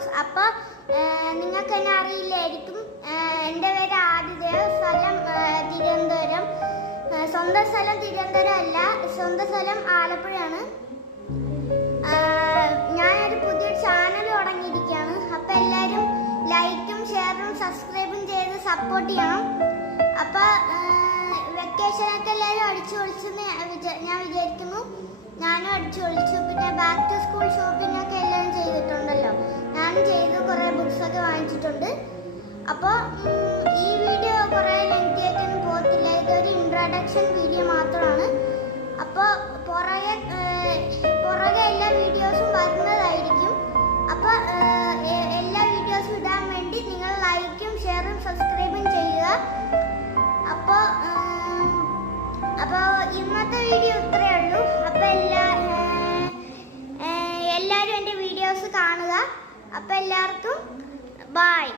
Vlogs. അപ്പോൾ നിങ്ങൾക്ക് എന്നെ അറിയില്ലായിരിക്കും. എൻ്റെ പേര് ആതിഥേയ, സ്ഥലം തിരുവനന്തപുരം. സ്വന്തം സ്ഥലം തിരുവനന്തപുരം അല്ല, സ്വന്തം സ്ഥലം ആലപ്പുഴയാണ്. ഞാനൊരു പുതിയ ചാനൽ തുടങ്ങിയിരിക്കുകയാണ്. അപ്പോൾ എല്ലാവരും ലൈക്കും ഷെയറും സബ്സ്ക്രൈബും ചെയ്ത് സപ്പോർട്ട് ചെയ്യണം. അപ്പോൾ വെക്കേഷനൊക്കെ എല്ലാവരും അടിച്ചു പൊളിച്ചെന്ന് ഞാൻ വിചാരിക്കുന്നു. ഞാനും അടിച്ചു പൊളിച്ചു. പിന്നെ ബാക്ക് ടു സ്കൂൾ ഷോപ്പിംഗ് ഒക്കെ എല്ലാവരും ചെയ്തിട്ടുണ്ടല്ലോ, ഞാനും ചെയ്തു. കുറേ ബുക്സൊക്കെ വാങ്ങിച്ചിട്ടുണ്ട്. അപ്പോൾ ഈ വീഡിയോ കുറേ ലെങ്തി ആയിട്ടൊന്നും പോകത്തില്ല. ഇതൊരു ഇൻട്രൊഡക്ഷൻ വീഡിയോ മാത്രമാണ്. അപ്പോൾ പുറകെ എല്ലാ വീഡിയോസും വരുന്നതായിരിക്കും. അപ്പോൾ എല്ലാ വീഡിയോസും ഇടാൻ വേണ്ടി നിങ്ങൾ ലൈക്കും ഷെയറും സബ്സ്ക്രൈബും ചെയ്യുക. അപ്പോൾ ഇന്നത്തെ വീഡിയോ ഇത്രയേ ഉള്ളൂ. അപ്പോൾ എല്ലാവരും എൻ്റെ വീഡിയോസ് കാണുക. അപ്പോൾ എല്ലാവർക്കും ബൈ.